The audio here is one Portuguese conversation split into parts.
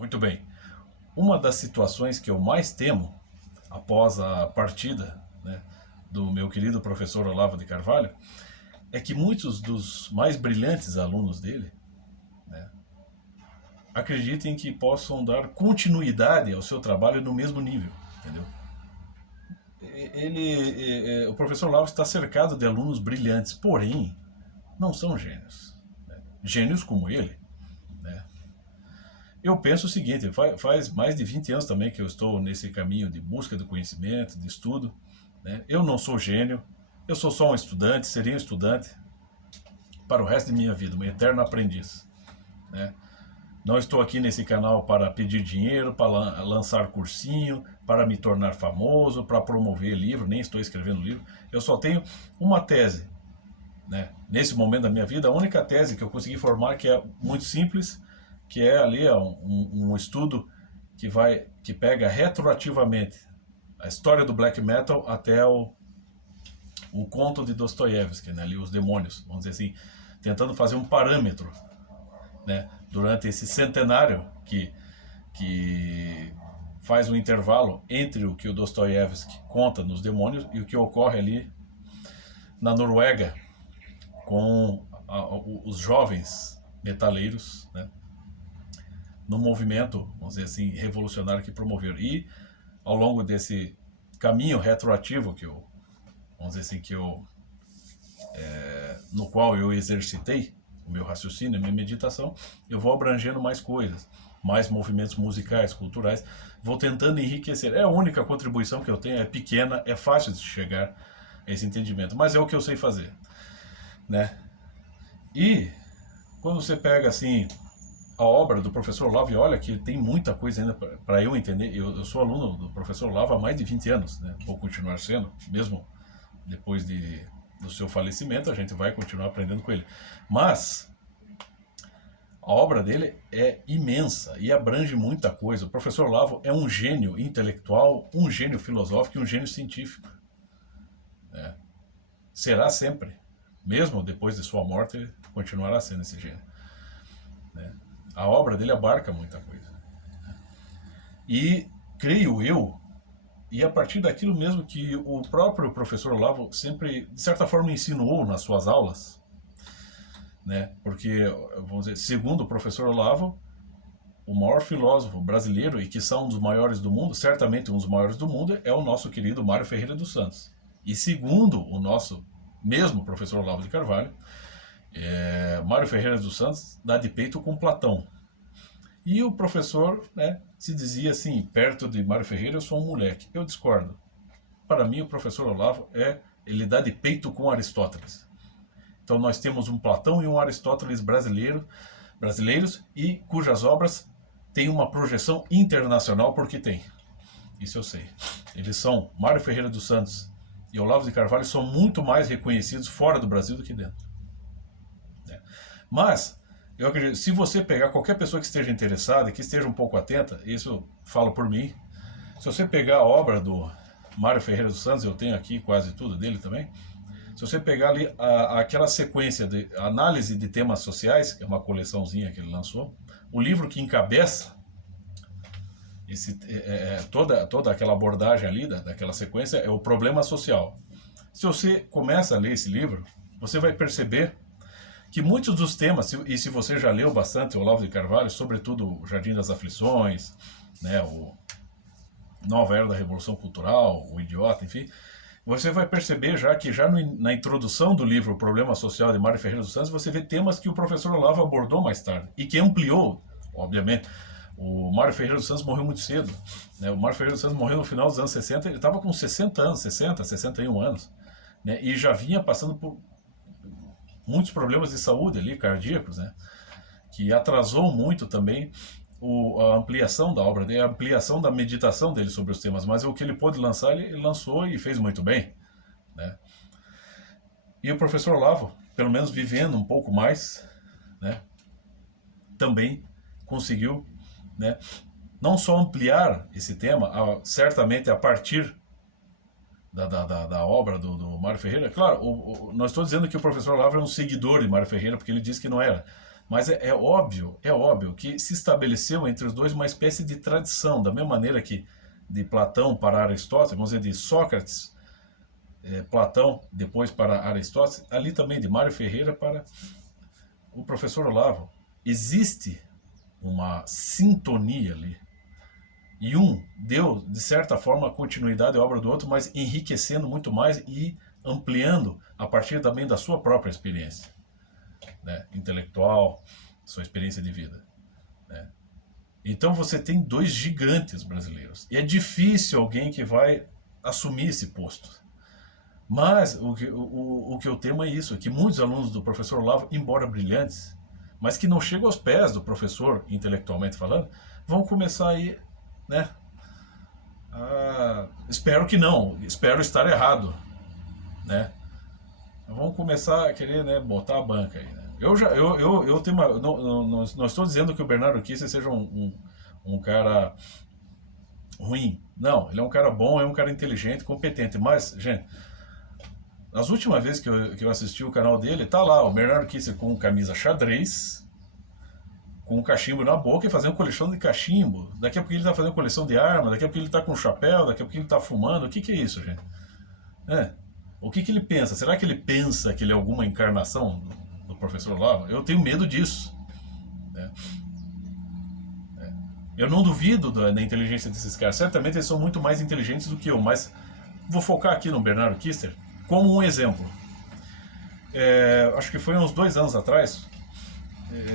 Muito bem. Uma das situações que eu mais temo após a partida, né, do meu querido professor Olavo de Carvalho é que muitos dos mais brilhantes alunos dele, né, acreditem que possam dar continuidade ao seu trabalho no mesmo nível, entendeu? O professor Olavo está cercado de alunos brilhantes, porém não são gênios, né? Gênios como ele, né? Eu penso o seguinte, faz mais de 20 anos também que eu estou nesse caminho de busca do conhecimento, de estudo, né? Eu não sou gênio, eu sou só um estudante, seria um estudante para o resto de minha vida, um eterno aprendiz, né? Não estou aqui nesse canal para pedir dinheiro, para lançar cursinho, para me tornar famoso, para promover livro, nem estou escrevendo livro. Eu só tenho uma tese, né? Nesse momento da minha vida, a única tese que eu consegui formar, que é muito simples, que é ali um estudo que pega retroativamente a história do black metal até o conto de Dostoiévski, né? Ali os demônios, vamos dizer assim, tentando fazer um parâmetro, né? Durante esse centenário que faz um intervalo entre o que o Dostoiévski conta nos demônios e o que ocorre ali na Noruega com os jovens metaleiros, né, no movimento, vamos dizer assim, revolucionário que promoveram. E ao longo desse caminho retroativo vamos dizer assim, no qual eu exercitei o meu raciocínio, a minha meditação, eu vou abrangendo mais coisas, mais movimentos musicais, culturais, vou tentando enriquecer. É a única contribuição que eu tenho, é pequena, é fácil de chegar a esse entendimento, mas é o que eu sei fazer, né? E quando você pega assim a obra do professor Olavo, e olha que tem muita coisa ainda para eu entender, eu sou aluno do professor Olavo há mais de 20 anos, né? Vou continuar sendo, mesmo depois do seu falecimento, a gente vai continuar aprendendo com ele. Mas a obra dele é imensa e abrange muita coisa. O professor Olavo é um gênio intelectual, um gênio filosófico e um gênio científico, né? Será sempre. Mesmo depois de sua morte, ele continuará sendo esse gênio, né? A obra dele abarca muita coisa. E, creio eu, e a partir daquilo mesmo que o próprio professor Olavo sempre, de certa forma, ensinou nas suas aulas, né? Porque, vamos dizer, segundo o professor Olavo, o maior filósofo brasileiro, e que são um dos maiores do mundo, certamente um dos maiores do mundo, é o nosso querido Mário Ferreira dos Santos. E segundo o nosso mesmo professor Olavo de Carvalho, Mário Ferreira dos Santos dá de peito com Platão. E o professor, né, se dizia assim, perto de Mário Ferreira, eu sou um moleque. Eu discordo. Para mim, o professor Olavo ele dá de peito com Aristóteles. Então nós temos um Platão e um Aristóteles brasileiros, e cujas obras têm uma projeção internacional, porque tem. Isso eu sei. Eles são, Mário Ferreira dos Santos e Olavo de Carvalho, são muito mais reconhecidos fora do Brasil do que dentro. Mas, eu acredito, se você pegar qualquer pessoa que esteja interessada, que esteja um pouco atenta, isso eu falo por mim, se você pegar a obra do Mário Ferreira dos Santos, eu tenho aqui quase tudo dele também, se você pegar ali aquela sequência de análise de temas sociais, que é uma coleçãozinha que ele lançou, o livro que encabeça toda aquela abordagem ali, daquela sequência, é o problema social. Se você começa a ler esse livro, você vai perceber que muitos dos temas, e se você já leu bastante o Olavo de Carvalho, sobretudo o Jardim das Aflições, né, o Nova Era da Revolução Cultural, o Idiota, enfim, você vai perceber que já na introdução do livro O Problema Social de Mário Ferreira dos Santos, você vê temas que o professor Olavo abordou mais tarde, e que ampliou, obviamente. O Mário Ferreira dos Santos morreu muito cedo, né? O Mário Ferreira dos Santos morreu no final dos anos 60, ele estava com 60 anos, 60, 61 anos, né? E já vinha passando por muitos problemas de saúde ali, cardíacos, né? Que atrasou muito também a ampliação da obra dele, a ampliação da meditação dele sobre os temas, mas o que ele pôde lançar, ele lançou e fez muito bem, né? E o professor Olavo, pelo menos vivendo um pouco mais, né, também conseguiu, né, não só ampliar esse tema, certamente a partir da obra do Mário Ferreira. Claro, não estou dizendo que o professor Olavo é um seguidor de Mário Ferreira, porque ele disse que não era. Mas é óbvio que se estabeleceu entre os dois uma espécie de tradição, da mesma maneira que de Platão para Aristóteles, vamos dizer, de Sócrates, Platão, depois para Aristóteles, ali também de Mário Ferreira para o professor Olavo. Existe uma sintonia ali. E um deu, de certa forma, continuidade à obra do outro, mas enriquecendo muito mais e ampliando a partir também da sua própria experiência, né, intelectual, sua experiência de vida, né? Então você tem dois gigantes brasileiros. E é difícil alguém que vai assumir esse posto. Mas o que eu temo é isso, é que muitos alunos do professor Olavo, embora brilhantes, mas que não chegam aos pés do professor, intelectualmente falando, vão começar aí, né? Espero que não, espero estar errado, né? Vamos começar a querer, né, botar a banca aí, né? Eu tenho uma, não estou dizendo que o Bernardo Kister seja um cara ruim. Não, ele é um cara bom, é um cara inteligente, competente. Mas, gente, as últimas vezes que eu assisti o canal dele, tá lá o Bernardo Kister com camisa xadrez, com um cachimbo na boca e fazendo coleção de cachimbo. Daqui a pouco ele tá fazendo coleção de arma, daqui a pouco ele tá com chapéu, daqui a pouco ele tá fumando. O que é isso, gente? O que ele pensa? Será que ele pensa que ele é alguma encarnação do professor Olavo? Eu tenho medo disso, né? Eu não duvido da inteligência desses caras. Certamente eles são muito mais inteligentes do que eu, mas vou focar aqui no Bernardo Kister como um exemplo. Acho que foi uns 2 anos atrás,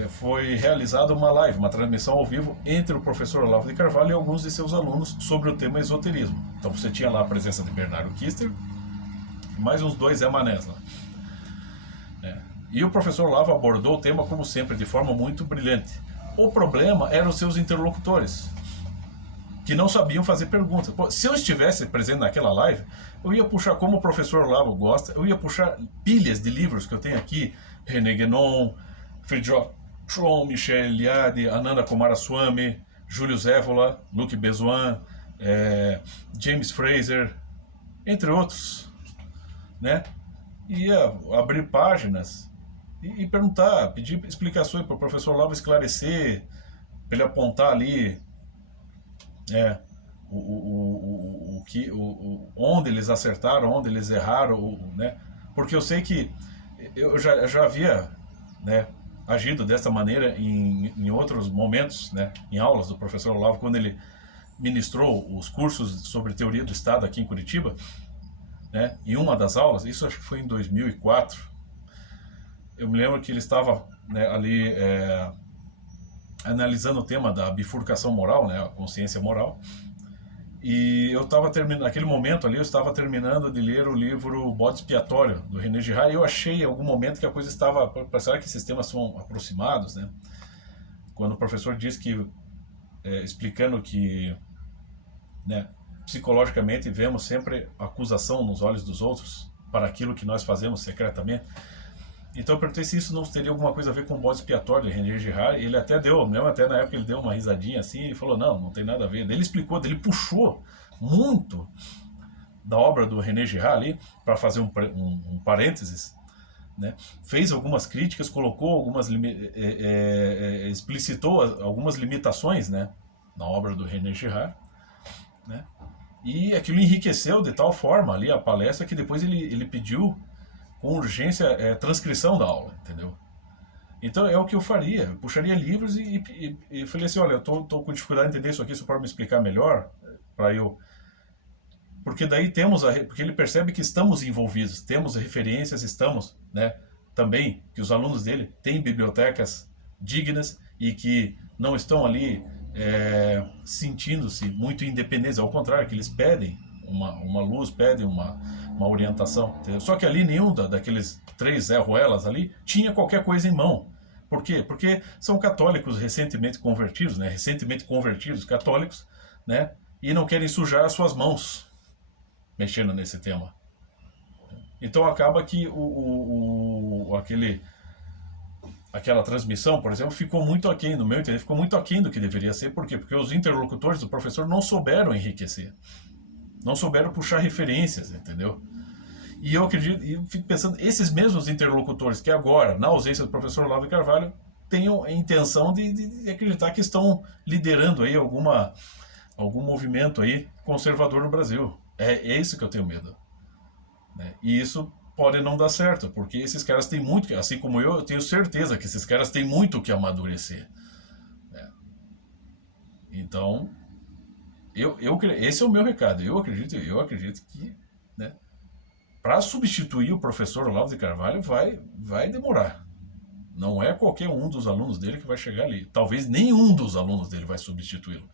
foi realizada uma live, uma transmissão ao vivo entre o professor Olavo de Carvalho e alguns de seus alunos sobre o tema esoterismo. Então você tinha lá a presença de Bernardo Kister, mais uns 2 Zé Manés lá. E o professor Olavo abordou o tema, como sempre, de forma muito brilhante. O problema eram os seus interlocutores, que não sabiam fazer perguntas. Pô, se eu estivesse presente naquela live, eu ia puxar, como o professor Olavo gosta, eu ia puxar pilhas de livros que eu tenho aqui, René Guénon, Friedrich Schromm, Michel Eliade, Ananda Coomaraswamy, Júlio Zévola, Luc Bezoin, James Fraser, entre outros, né? Ia abrir páginas e perguntar, pedir explicações para o professor Olavo esclarecer, para ele apontar ali onde eles acertaram, onde eles erraram, né? Porque eu sei que eu já havia, né, agido dessa maneira em outros momentos, né, em aulas do professor Olavo, quando ele ministrou os cursos sobre teoria do Estado aqui em Curitiba, né, em uma das aulas, isso acho que foi em 2004, eu me lembro que ele estava, né, ali analisando o tema da bifurcação moral, né, a consciência moral, e eu estava terminando, naquele momento ali, eu estava terminando de ler o livro Bode Expiatório, do René Girard, e eu achei em algum momento que a coisa estava, será que esses temas são aproximados, né? Quando o professor diz que, explicando que, né, psicologicamente vemos sempre acusação nos olhos dos outros para aquilo que nós fazemos secretamente. Então eu perguntei se isso não teria alguma coisa a ver com o bode expiatório de René Girard. Ele até deu, mesmo até na época ele deu uma risadinha assim e falou, não tem nada a ver. Daí ele explicou, ele puxou muito da obra do René Girard ali, para fazer um parênteses, né? Fez algumas críticas, colocou algumas, explicitou algumas limitações, né, na obra do René Girard, né? E aquilo enriqueceu de tal forma ali a palestra que depois ele pediu com urgência transcrição da aula, entendeu? Então é o que eu faria, eu puxaria livros e falei assim, olha, eu tô com dificuldade de entender isso aqui, você pode me explicar melhor? Para eu... Porque daí porque ele percebe que estamos envolvidos, temos referências, estamos, né, também, que os alunos dele têm bibliotecas dignas e que não estão ali sentindo-se muito independentes, ao contrário, que eles pedem uma luz, pedem uma orientação. Entendeu? Só que ali nenhum daqueles 3 Zé Ruelas ali tinha qualquer coisa em mão. Por quê? Porque são católicos recentemente convertidos, né? Recentemente convertidos católicos, né? E não querem sujar as suas mãos mexendo nesse tema. Então acaba que aquela transmissão, por exemplo, ficou muito aquém, no meu entender, ficou muito aquém do que deveria ser. Por quê? Porque os interlocutores do professor não souberam enriquecer. Não souberam puxar referências, entendeu? E eu acredito, e eu fico pensando, esses mesmos interlocutores que agora, na ausência do professor Olavo de Carvalho, tenham a intenção de acreditar que estão liderando aí algum movimento aí conservador no Brasil. É isso que eu tenho medo, né? E isso pode não dar certo, porque esses caras têm muito, assim como eu tenho certeza que esses caras têm muito que amadurecer, né? Então, esse é o meu recado. Eu acredito que, né, para substituir o professor Olavo de Carvalho vai demorar. Não é qualquer um dos alunos dele que vai chegar ali. Talvez nenhum dos alunos dele vai substituí-lo.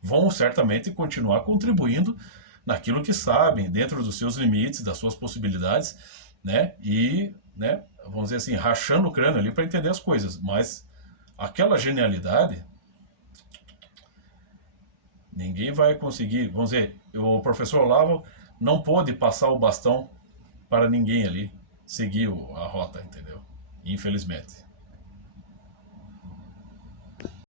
Vão certamente continuar contribuindo naquilo que sabem, dentro dos seus limites, das suas possibilidades, né? E, né, vamos dizer assim, rachando o crânio ali para entender as coisas. Mas aquela genialidade, ninguém vai conseguir. Vamos dizer, o professor Olavo não pôde passar o bastão para ninguém ali seguir a rota, entendeu? Infelizmente.